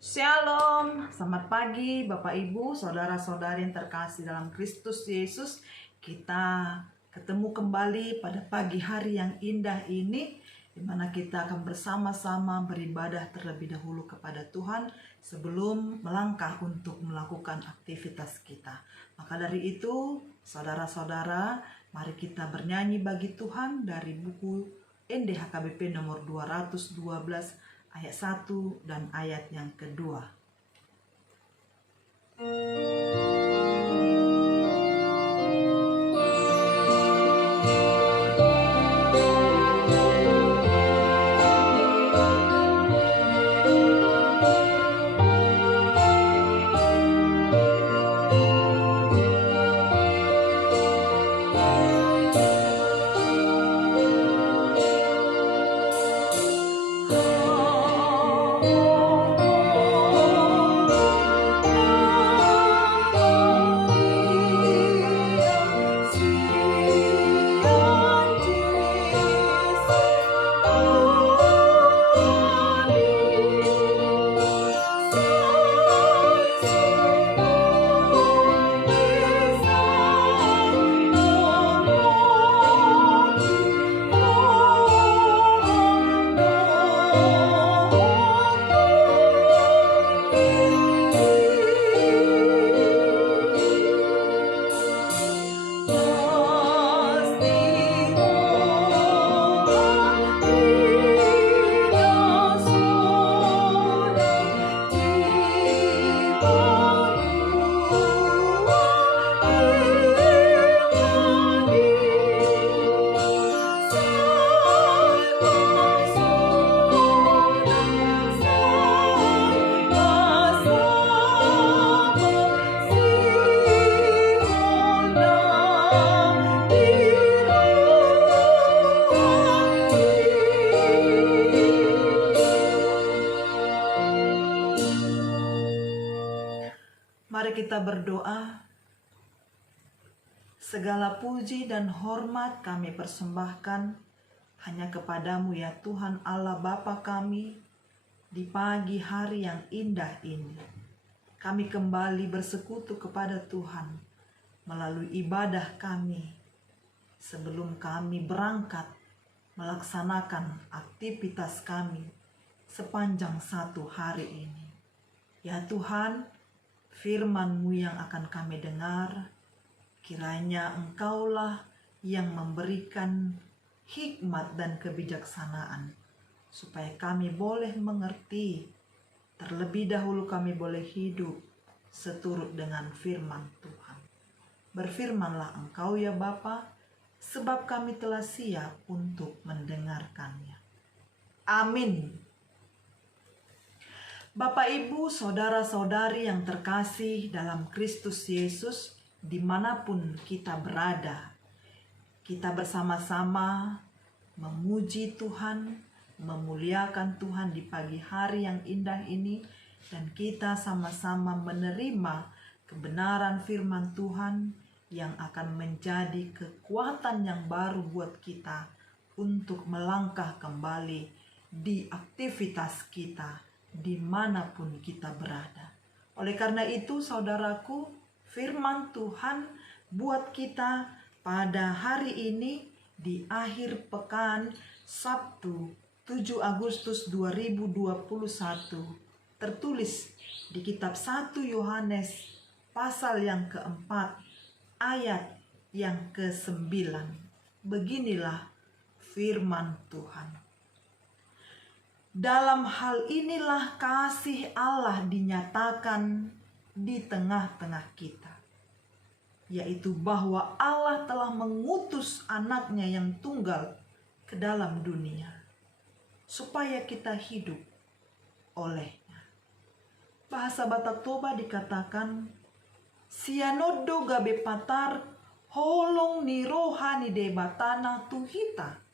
Shalom, selamat pagi Bapak Ibu, saudara-saudari yang terkasih dalam Kristus Yesus. Kita ketemu kembali pada pagi hari yang indah ini, di mana kita akan bersama-sama beribadah terlebih dahulu kepada Tuhan sebelum melangkah untuk melakukan aktivitas kita. Maka dari itu, saudara-saudara, mari kita bernyanyi bagi Tuhan dari buku NDHKBP nomor 212 ayat 1 dan ayat yang kedua. Mari kita berdoa. Segala puji dan hormat kami persembahkan hanya kepadamu ya Tuhan Allah Bapa kami di pagi hari yang indah ini. Kami kembali bersekutu kepada Tuhan melalui ibadah kami sebelum kami berangkat melaksanakan aktivitas kami sepanjang satu hari ini. Ya Tuhan, firman-Mu yang akan kami dengar, kiranya Engkaulah yang memberikan hikmat dan kebijaksanaan, supaya kami boleh mengerti, terlebih dahulu kami boleh hidup seturut dengan firman Tuhan. Berfirmanlah Engkau ya Bapa, sebab kami telah siap untuk mendengarkannya. Amin. Bapak, Ibu, saudara-saudari yang terkasih dalam Kristus Yesus, dimanapun kita berada, kita bersama-sama memuji Tuhan, memuliakan Tuhan di pagi hari yang indah ini, dan kita sama-sama menerima kebenaran firman Tuhan yang akan menjadi kekuatan yang baru buat kita untuk melangkah kembali di aktivitas kita dimanapun kita berada. Oleh karena itu, saudaraku, firman Tuhan buat kita pada hari ini di akhir pekan Sabtu 7 Agustus 2021 tertulis di kitab 1 Yohanes pasal yang keempat ayat yang ke-9. Beginilah firman Tuhan. Dalam hal inilah kasih Allah dinyatakan di tengah-tengah kita, yaitu bahwa Allah telah mengutus anaknya yang tunggal ke dalam dunia, supaya kita hidup olehnya. Bahasa Batak Toba dikatakan, sianodo gabe patar holong ni rohani de batana tuhita.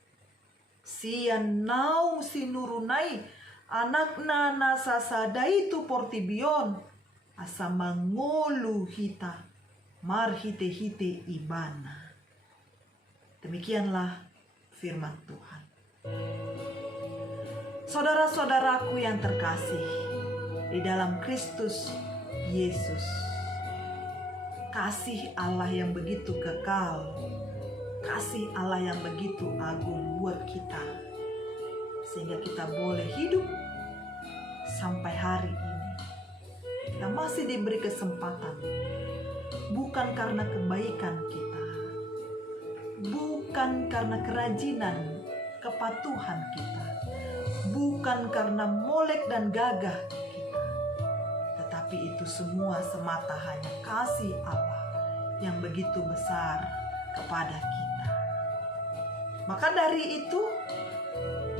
Sian naung sinurunai anak nana sasadai tu portibion asa mangolu hita marhite-hite ibana. Demikianlah firman Tuhan. Saudara-saudaraku yang terkasih, di dalam Kristus Yesus. Kasih Allah yang begitu kekal, kasih Allah yang begitu agung buat kita, sehingga kita boleh hidup sampai hari ini. Kita masih diberi kesempatan, bukan karena kebaikan kita, bukan karena kerajinan, kepatuhan kita, bukan karena molek dan gagah kita, tetapi itu semua semata hanya kasih Allah yang begitu besar kepada kita. Maka dari itu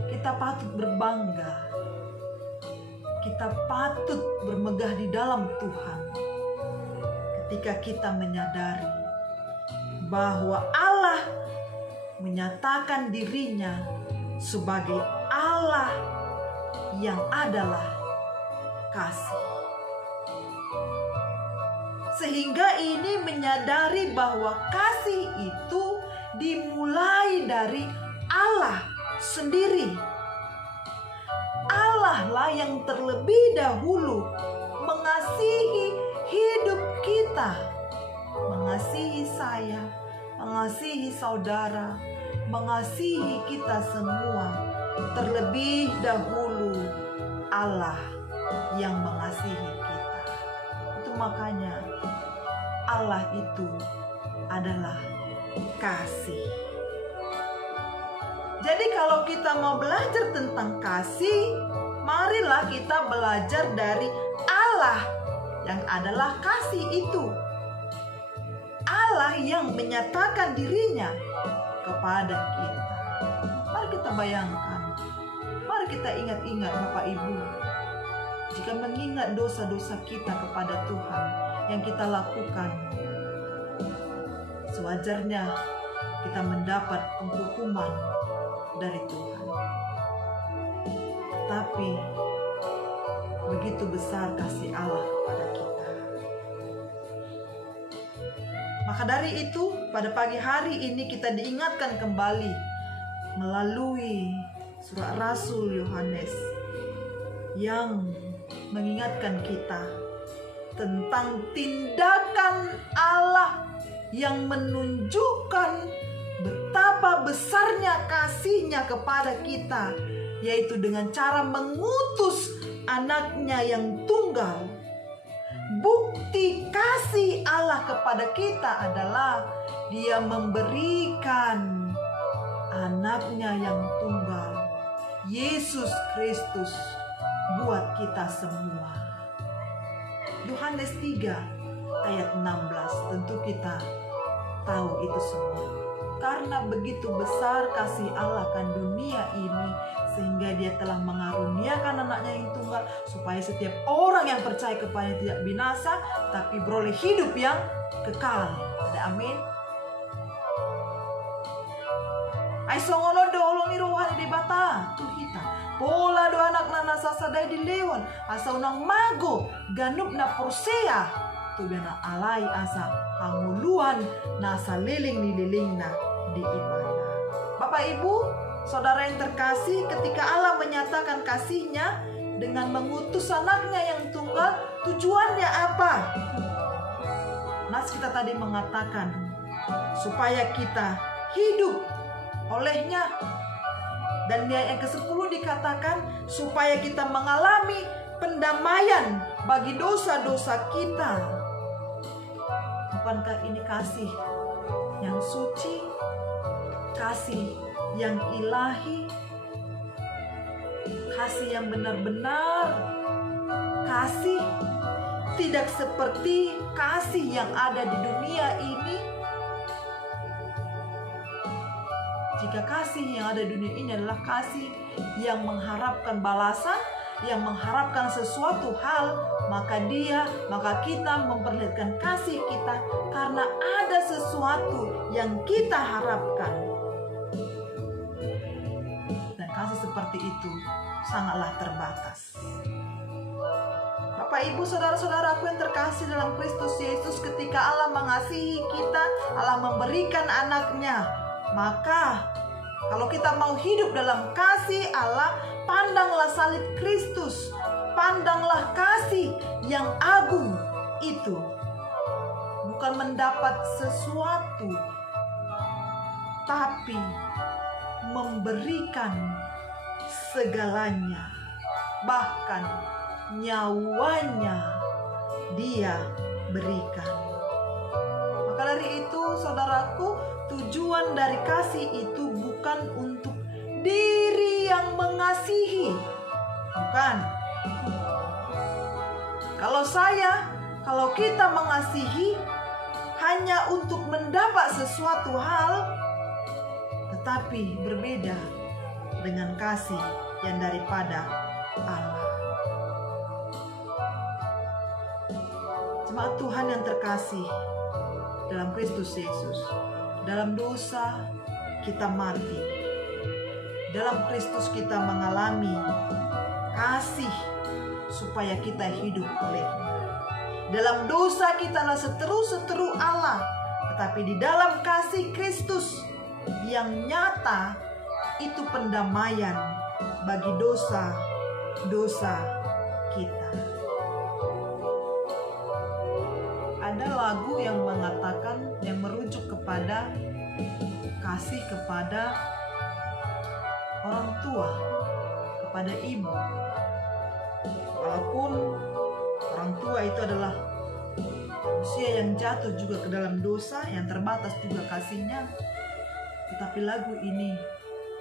kita patut berbangga, kita patut bermegah di dalam Tuhan ketika kita menyadari bahwa Allah menyatakan dirinya sebagai Allah yang adalah kasih. Sehingga ini menyadari bahwa kasih itu dimulai dari Allah sendiri. Allah lah yang terlebih dahulu mengasihi hidup kita, mengasihi saya, mengasihi saudara, mengasihi kita semua. Terlebih dahulu Allah yang mengasihi kita. Itu makanya Allah itu adalah kasih. Jadi kalau kita mau belajar tentang kasih, marilah kita belajar dari Allah yang adalah kasih itu. Allah yang menyatakan dirinya kepada kita. Mari kita bayangkan, mari kita ingat-ingat Bapak Ibu. Jika mengingat dosa-dosa kita kepada Tuhan yang kita lakukan, sewajarnya kita mendapat penghukuman dari Tuhan. Tapi begitu besar kasih Allah kepada kita. Maka dari itu pada pagi hari ini kita diingatkan kembali melalui surat Rasul Yohanes yang mengingatkan kita tentang tindakan Allah yang menunjukkan betapa besarnya kasih-Nya kepada kita, yaitu dengan cara mengutus anaknya yang tunggal. Bukti kasih Allah kepada kita adalah Dia memberikan anaknya yang tunggal, Yesus Kristus, buat kita semua. Yohanes 3 ayat 16, tentu kita tahu itu semua. Karena begitu besar kasih Allah akan dunia ini, sehingga Dia telah mengaruniakan anaknya yang tunggal, supaya setiap orang yang percaya kepadanya tidak binasa, tapi beroleh hidup yang kekal. Ada amin. Ay songono do olong ni rohani di bata tuhita. Pola do anak nana sasadai di lewan, asa unang mago ganup na porsea. Tubena alai asa hanguluan nasa liling na di ibadah. Bapak Ibu, saudara yang terkasih, ketika Allah menyatakan kasih-Nya dengan mengutus anaknya yang tunggal, tujuannya apa? Nas kita tadi mengatakan supaya kita hidup olehnya. Dan yang ke-10 dikatakan supaya kita mengalami pendamaian bagi dosa-dosa kita. Bukankah ini kasih yang suci, kasih yang ilahi, kasih yang benar-benar, kasih tidak seperti kasih yang ada di dunia ini. Jika kasih yang ada di dunia ini adalah kasih yang mengharapkan balasan, yang mengharapkan sesuatu hal, maka kita memperlihatkan kasih kita karena ada sesuatu yang kita harapkan. Dan kasih seperti itu sangatlah terbatas. Bapak Ibu saudara-saudaraku yang terkasih dalam Kristus Yesus, ketika Allah mengasihi kita, Allah memberikan anaknya. Maka kalau kita mau hidup dalam kasih Allah, pandanglah salib Kristus, pandanglah kasih kasih yang agung itu bukan mendapat sesuatu, tapi memberikan segalanya, bahkan nyawanya Dia berikan. Maka dari itu, saudaraku, tujuan dari kasih itu bukan untuk diri yang mengasihi. Bukan. Kalau kita mengasihi hanya untuk mendapat sesuatu hal, tetapi berbeda dengan kasih yang daripada Allah. Jemaat Tuhan yang terkasih dalam Kristus Yesus, dalam dosa kita mati, dalam Kristus kita mengalami kasih supaya kita hidup oleh-Nya. Dalam dosa kita adalah seteru-seteru Allah, tetapi di dalam kasih Kristus yang nyata itu pendamaian bagi dosa-dosa kita. Ada lagu yang mengatakan, yang merujuk kepada kasih kepada orang tua, kepada ibu. Walaupun orang tua itu adalah manusia yang jatuh juga ke dalam dosa, yang terbatas juga kasihnya, tetapi lagu ini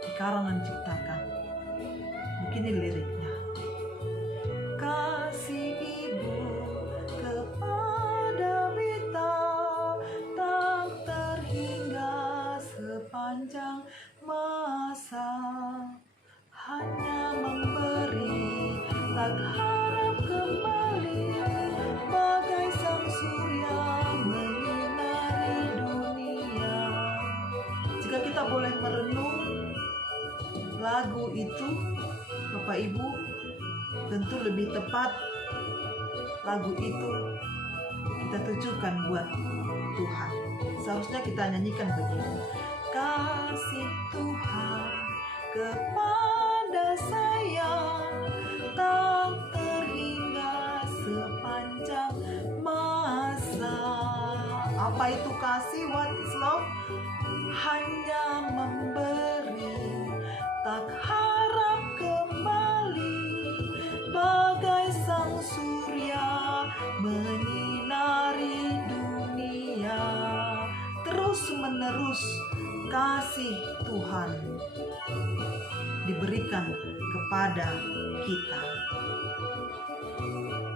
dikarang dan diciptakan. Begini liriknya. Kasih ibu kepada Beta tak terhingga sepanjang masa, hanya memberi tak harap kembali, bagai sang surya menyinari dunia. Jika kita boleh merenung lagu itu, Bapak Ibu, tentu lebih tepat lagu itu kita tujukan buat Tuhan. Seharusnya kita nyanyikan begini. Kasih Tuhan kepada saya tak terhingga sepanjang masa. Apa itu kasih? What is love? Hanya memberi, tak harap kembali, bagai sang surya menyinari dunia. Terus menerus kasih Tuhan diberikan kepada kita.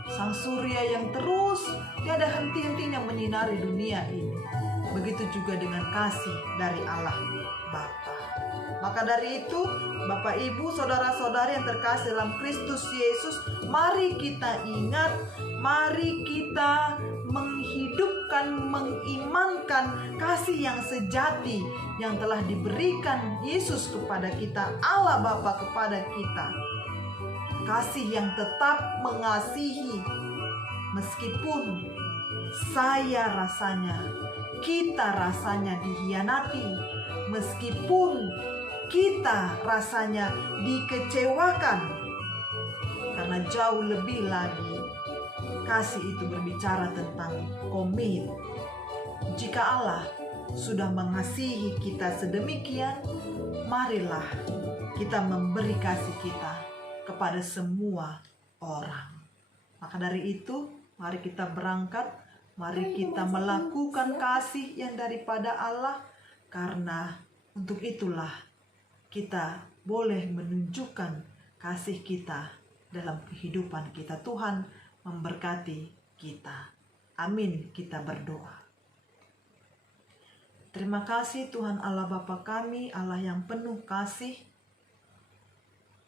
Sang surya yang terus tiada henti-hentinya menyinari dunia ini. Begitu juga dengan kasih dari Allah Bapa. Maka dari itu, Bapak Ibu, saudara-saudari yang terkasih dalam Kristus Yesus, mari kita ingat, mari kita menghidupkan, mengimankan kasih yang sejati yang telah diberikan Yesus kepada kita, Allah Bapa kepada kita. Kasih yang tetap mengasihi meskipun kita rasanya dihianati, meskipun kita rasanya dikecewakan. Karena jauh lebih lagi kasih itu berbicara tentang komit. Jika Allah sudah mengasihi kita sedemikian, marilah kita memberi kasih kita kepada semua orang. Maka dari itu, mari kita berangkat, mari kita melakukan kasih yang daripada Allah, karena untuk itulah kita boleh menunjukkan kasih kita dalam kehidupan kita. Tuhan memberkati kita. Amin. Kita berdoa. Terima kasih Tuhan Allah Bapa kami, Allah yang penuh kasih.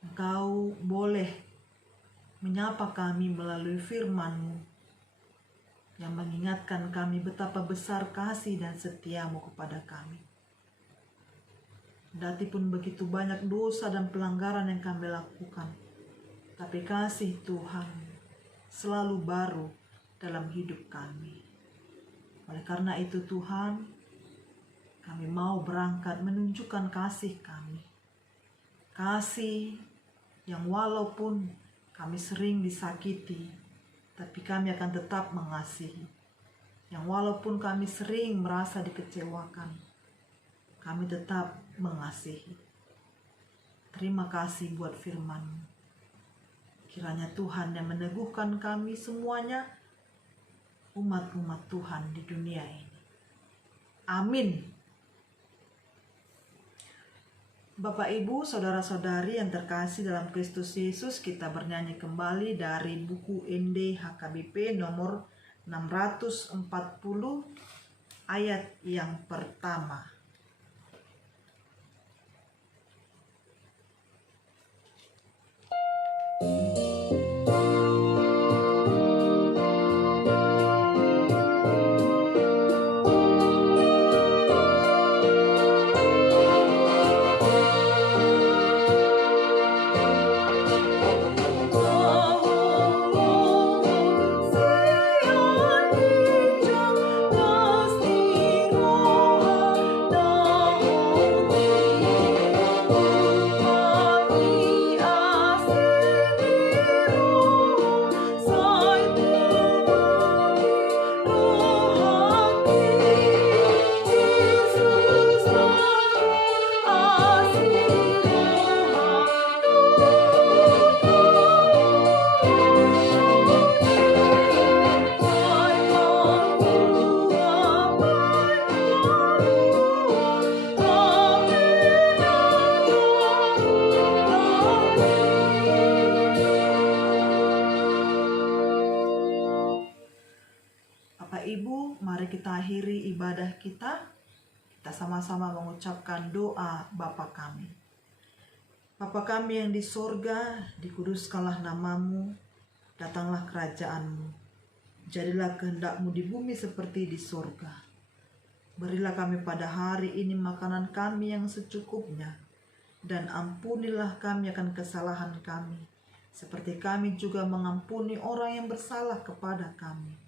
Engkau boleh menyapa kami melalui firman-Mu yang mengingatkan kami betapa besar kasih dan setia-Mu kepada kami. Kendati pun begitu banyak dosa dan pelanggaran yang kami lakukan, tapi kasih Tuhan selalu baru dalam hidup kami. Oleh karena itu Tuhan, kami mau berangkat menunjukkan kasih kami. Kasih yang walaupun kami sering disakiti, tapi kami akan tetap mengasihi. Yang walaupun kami sering merasa dikecewakan, kami tetap mengasihi. Terima kasih buat firman-Mu. Kiranya Tuhan yang meneguhkan kami semuanya, umat-umat Tuhan di dunia ini. Amin. Bapak, Ibu, saudara-saudari yang terkasih dalam Kristus Yesus, kita bernyanyi kembali dari buku ND HKBP nomor 640 ayat yang pertama. Bapak Ibu, mari kita akhiri ibadah kita. Kita sama-sama mengucapkan doa Bapa kami. Bapa kami yang di sorga, dikuduskanlah nama-Mu, datanglah kerajaan-Mu. Jadilah kehendak-Mu di bumi seperti di sorga. Berilah kami pada hari ini makanan kami yang secukupnya, dan ampunilah kami akan kesalahan kami, seperti kami juga mengampuni orang yang bersalah kepada kami.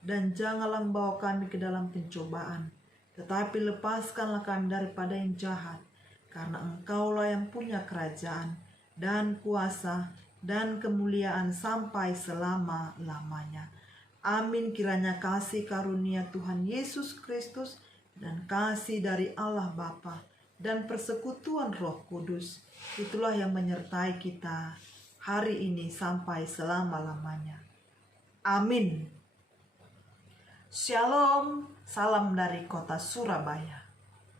Dan janganlah membawa kami ke dalam pencobaan, tetapi lepaskanlah kami daripada yang jahat, karena Engkaulah yang punya kerajaan dan kuasa dan kemuliaan sampai selama-lamanya. Amin. Kiranya kasih karunia Tuhan Yesus Kristus dan kasih dari Allah Bapa dan persekutuan Roh Kudus, itulah yang menyertai kita hari ini sampai selama-lamanya. Amin. Shalom, salam dari kota Surabaya.